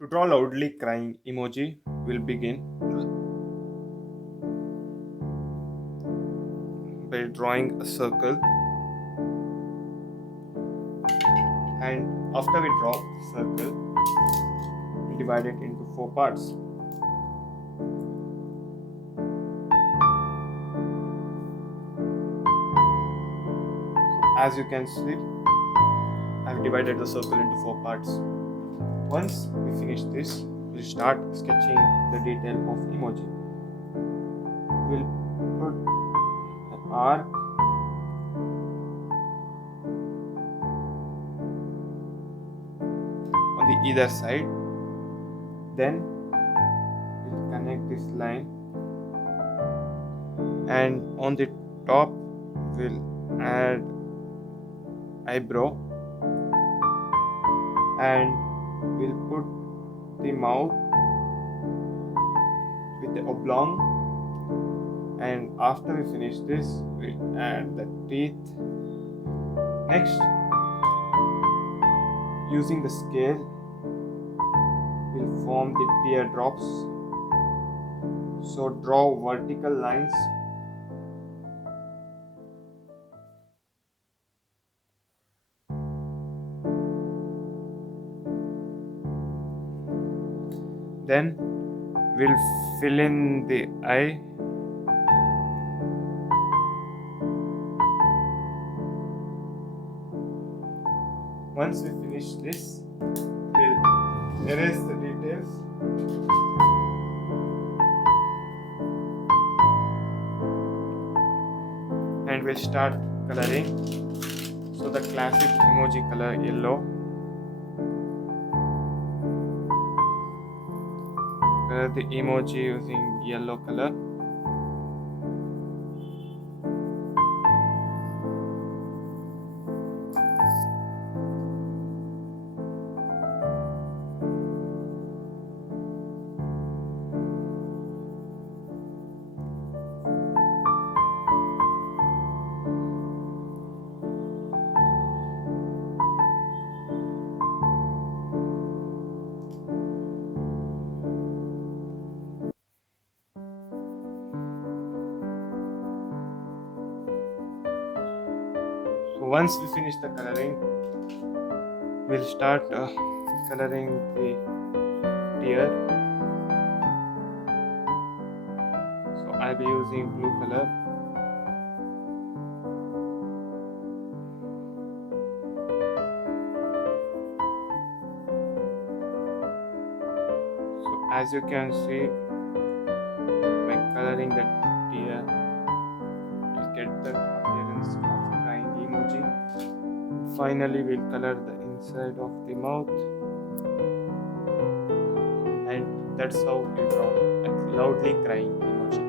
To draw loudly crying emoji, we'll begin by drawing a circle, and after we draw the circle, we divide it into four parts. As you can see, I've divided the circle into four parts. Once we finish this, we'll start sketching the detail of emoji. We'll put an arc on the either side. Then we'll connect this line, and on the top we'll add eyebrow, and we'll put the mouth with the oblong, and after we finish this we'll add the teeth. Next, using the scale, we'll form the teardrops. So draw vertical lines then we'll fill in the eye. Once we finish this, we'll erase the details and we'll start coloring. So the classic emoji color yellow, color the emoji using yellow color. So once we finish the coloring, we'll start coloring the tear. So I'll be using blue color. So as you can see, by coloring the tear, you'll get the appearance of crying emoji. Finally, we'll color the inside of the mouth, and that's how we draw a loudly crying emoji.